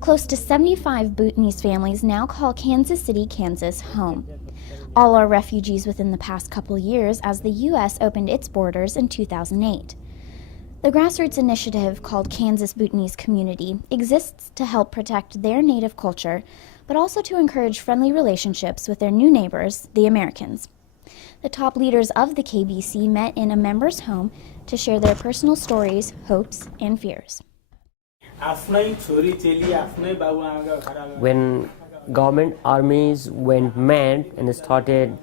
Close to 75 Bhutanese families now call Kansas City, Kansas home. All are refugees within the past couple years as the U.S. opened its borders in 2008. The grassroots initiative called Kansas Bhutanese Community exists to help protect their native culture, but also to encourage friendly relationships with their new neighbors, the Americans. The top leaders of the KBC met in a member's home to share their personal stories, hopes, and fears. When government armies went mad and started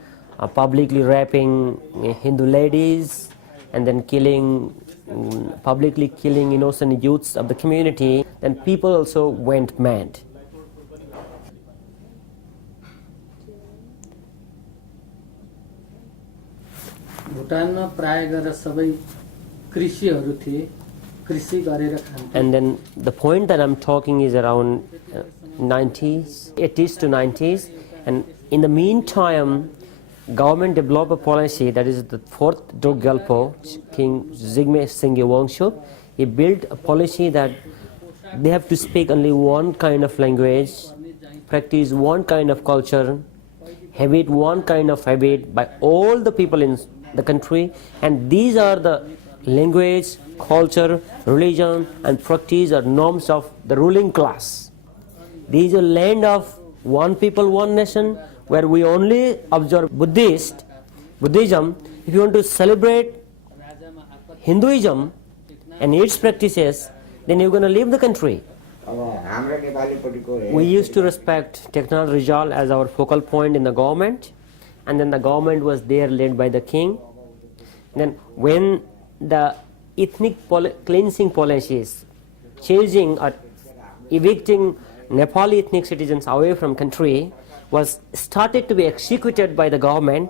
publicly raping Hindu ladies and then publicly killing innocent youths of the community, then people also went mad. भुटानमा प्राय गरेर सबै कृषिहरू थिए कृषि गरेर खान्थे. And then the point that I'm talking is around 90s, 80s to 90s, and in the meantime government developed a policy, that is the fourth Druk Gyalpo, King Zigme Singye Wangchuk. He built a policy that they have to speak only one kind of language, practice one kind of culture, habit one kind of habit by all the people in the country, and these are the language, culture, religion and practice or norms of the ruling class. These are land of one people, one nation, where we only observe Buddhism. If you want to celebrate Hinduism and its practices, then you're going to leave the country. We used to respect Technal Rizal as our focal point in the government, and then the government was there led by the king. Then when the ethnic cleansing policies, chasing or evicting Nepali ethnic citizens away from country was started to be executed by the government,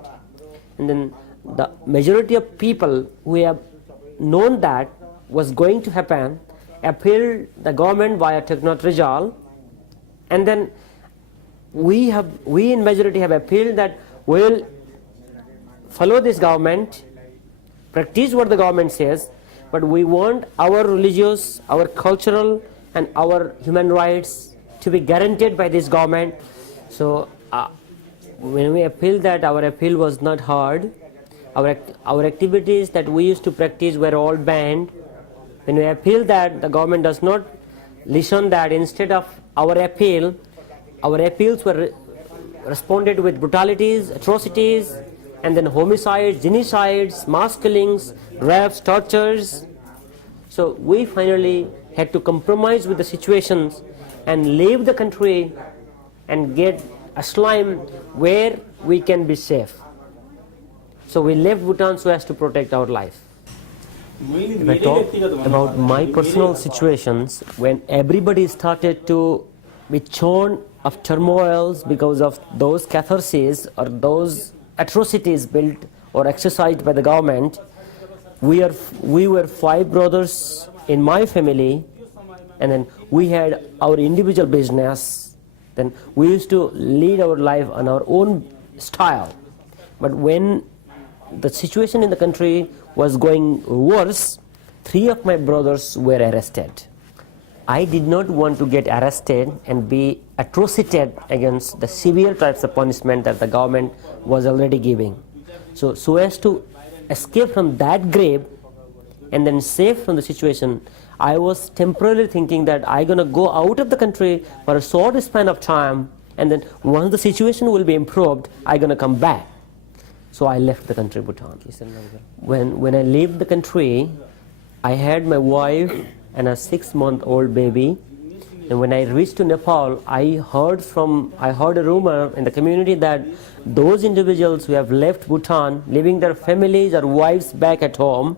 and then the majority of people who have known that was going to happen appealed the government via Technot Rizal, and then we in majority have appealed that we will follow this government, practice what the government says, but we want our religious, our cultural and our human rights to be guaranteed by this government. So when we appealed that, our appeal was not heard. Our activities that we used to practice were all banned. When we appealed that, the government does not listen that. Instead of our appeals were responded with brutalities, atrocities, and then homicides, genocides, mass killings, rapes, tortures. So we finally had to compromise with the situations and leave the country and get asylum where we can be safe. So we left Bhutan so as to protect our life. If I talk about my personal situations, when everybody started to be torn of turmoils because of those catharses or those atrocities built or exercised by the government, we were 5 brothers in my family, and then we had our individual business. Then we used to lead our life on our own style. But when the situation in the country was going worse, 3 of my brothers were arrested. I did not want to get arrested and be atrociated against the severe types of punishment that the government was already giving. So as to escape from that grave and then save from the situation, I was temporarily thinking that I'm going to go out of the country for a short span of time, and then once the situation will be improved, I'm going to come back. So I left the country, Bhutan. When I left the country, I had my wife and a 6-month-old baby. And when I reached to Nepal, I heard a rumor in the community that those individuals who have left Bhutan, leaving their families or wives back at home,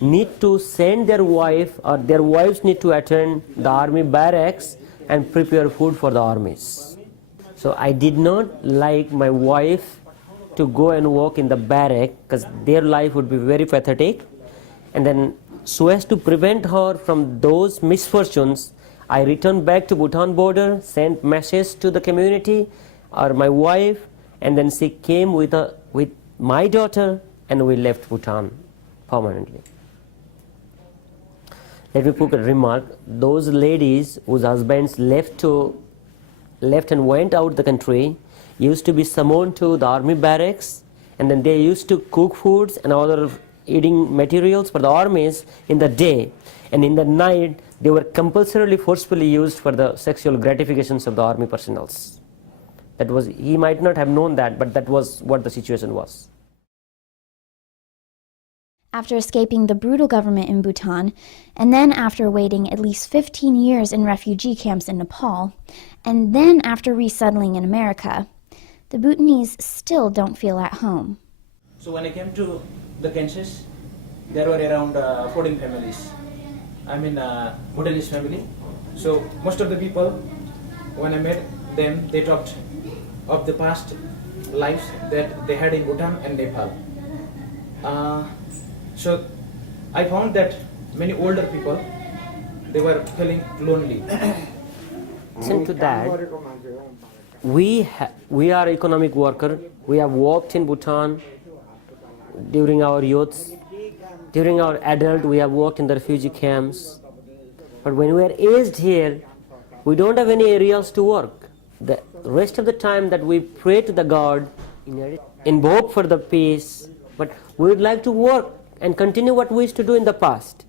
need to send their wife, or their wives need to attend the army barracks and prepare food for the armies. So I did not like my wife to go and work in the barrack because their life would be very pathetic. And then so as to prevent her from those misfortunes, I returned back to Bhutan border, sent message to the community or my wife, and then she came with my daughter, and we left Bhutan permanently. let me put a remark. Those ladies whose husbands left and went out the country used to be summoned to the army barracks, and then they used to cook foods and other eating materials for the armies in the day, and in the night they were compulsorily forcefully used for the sexual gratifications of the army personnel. That was, he might not have known that, but that was what the situation was. After escaping the brutal government in Bhutan, and then after waiting at least 15 years in refugee camps in Nepal, and then after resettling in America, the Bhutanese still don't feel at home. So when I came to the Kansas, there were around 14 families. I'm in a Bhutanese family. So most of the people, when I met them, they talked of the past lives that they had in Bhutan and Nepal. So I found that many older people, they were feeling lonely. Listen to that. We are economic worker. We have worked in Bhutan during our youth. During our adult, we have worked in the refugee camps. But when we are aged here, we don't have any areas to work. The rest of the time that we pray to the God, invoke for the peace, but we would like to work and continue what we used to do in the past.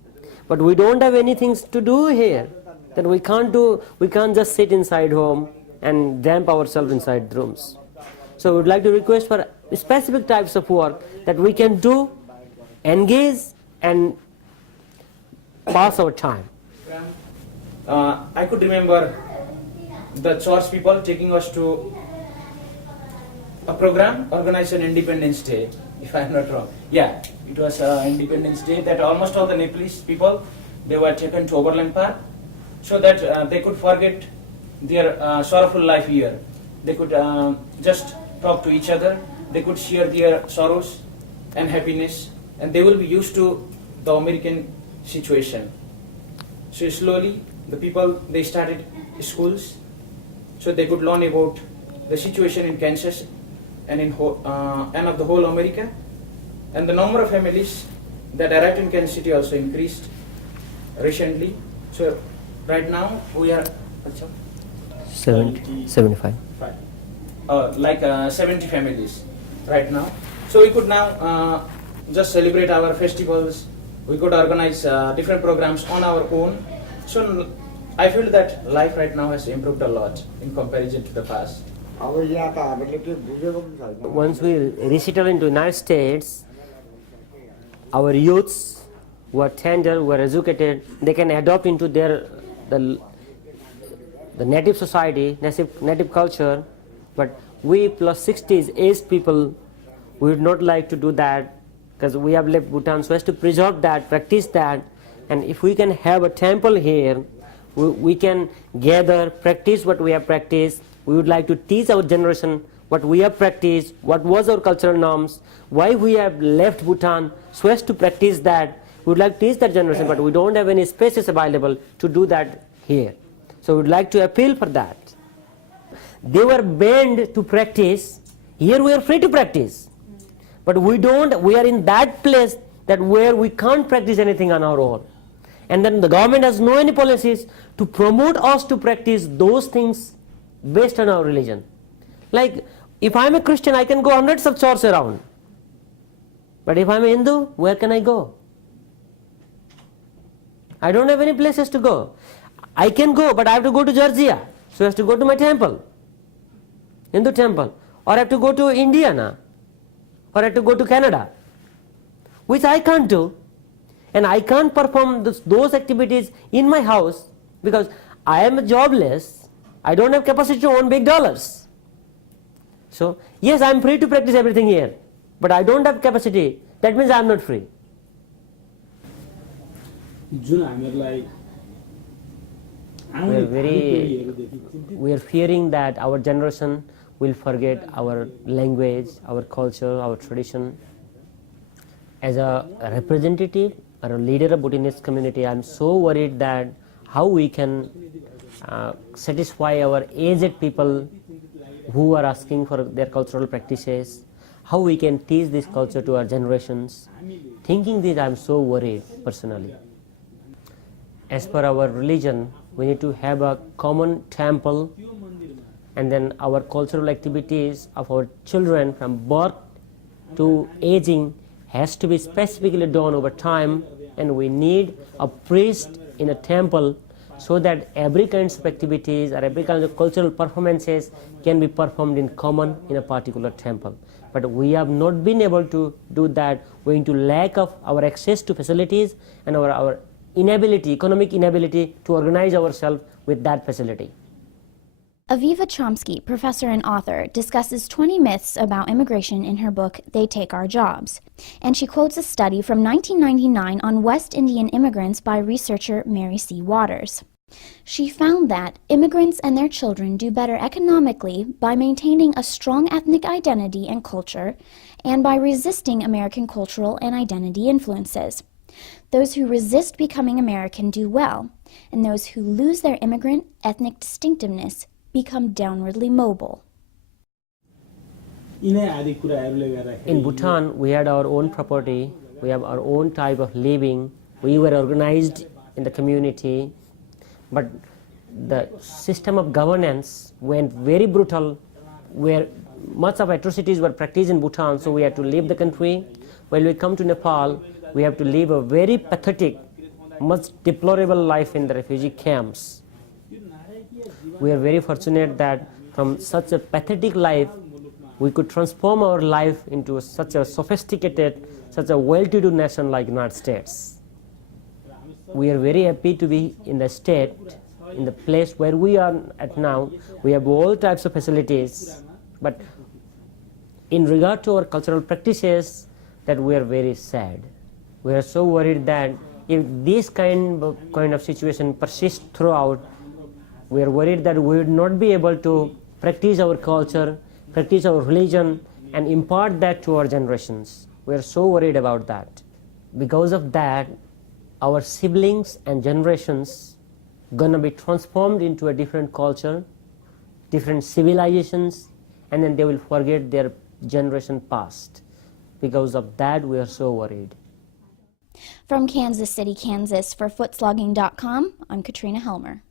But we don't have anything to do here. That we can't just sit inside home and damp ourselves inside rooms. So we would like to request for specific types of work that we can do, engage and pass our time. I could remember the church people taking us to a program organized on Independence Day, if I'm not wrong. Yeah, it was Independence Day that almost all the Nepalese people, they were taken to Overland Park so that they could forget their sorrowful life here. They could just talk to each other, they could share their sorrows and happiness, and they will be used to the American situation. So slowly the people, they started schools so they could learn about the situation in Kansas and in and of the whole America. And the number of families that arrived in Kansas City also increased recently. So right now we are 75. like 70 families right now. So we could now just celebrate our festivals. We could organize different programs on our own. So I feel that life right now has improved a lot in comparison to the past. Once we resettle into United States, our youths who are tender, who are educated, they can adopt into the native society, native culture. But we plus 60s aged people, we would not like to do that because we have left Bhutan so as to preserve that, practice that. And if we can have a temple here, we can gather, practice what we have practiced. We would like to teach our generation what we have practiced, what was our cultural norms, why we have left Bhutan so as to practice that. We would like to teach that generation, but we don't have any spaces available to do that here. So we would like to appeal for that. They were banned to practice. Here we are free to practice. But we are in that place that where we can't practice anything on our own. And then the government has no any policies to promote us to practice those things based on our religion. Like if I'm a Christian, I can go hundreds of churches around. But if I'm a Hindu, where can I go? I don't have any places to go. I can go, but I have to go to Georgia. So I have to go to my temple, Hindu temple. Or I have to go to Indiana. Or I have to go to Canada. Which I can't do. And I can't perform those activities in my house because I am jobless. I don't have capacity to earn big dollars. So, yes, I am free to practice everything here. But I don't have capacity. That means I am not free. We are fearing that our generation will forget our language, our culture, our tradition. As a representative or a leader of Bhutanese community, I am so worried that how we can satisfy our aged people who are asking for their cultural practices, how we can teach this culture to our generations. Thinking this, I am so worried personally. as per our religion, we need to have a common temple, and then our cultural activities of our children from birth to aging has to be specifically done over time, and we need a priest in a temple so that every kinds of activities or every kind of cultural performances can be performed in common in a particular temple. But we have not been able to do that owing to lack of our access to facilities and our inability, economic inability to organize ourselves with that facility. Aviva Chomsky, professor and author, discusses 20 myths about immigration in her book, They Take Our Jobs. And she quotes a study from 1999 on West Indian immigrants by researcher Mary C. Waters. She found that immigrants and their children do better economically by maintaining a strong ethnic identity and culture, and by resisting American cultural and identity influences. Those who resist becoming American do well, and those who lose their immigrant ethnic distinctiveness become downwardly mobile. In Bhutan, we had our own property, we have our own type of living, we were organized in the community, but the system of governance went very brutal, where much of atrocities were practiced in Bhutan, so we had to leave the country. When we come to Nepal, we have to live a very pathetic, much deplorable life in the refugee camps. We are very fortunate that from such a pathetic life, we could transform our life into such a sophisticated, such a well-to-do nation like United States. We are very happy to be in the state, in the place where we are at now. We have all types of facilities, but in regard to our cultural practices, that we are very sad. We are so worried that if this kind of situation persists throughout, we are worried that we would not be able to practice our culture, practice our religion, and impart that to our generations. We are so worried about that. Because of that, our siblings and generations gonna be transformed into a different culture, different civilizations, and then they will forget their generation past. Because of that, we are so worried. From Kansas City, Kansas, for footslogging.com, I'm Katrina Helmer.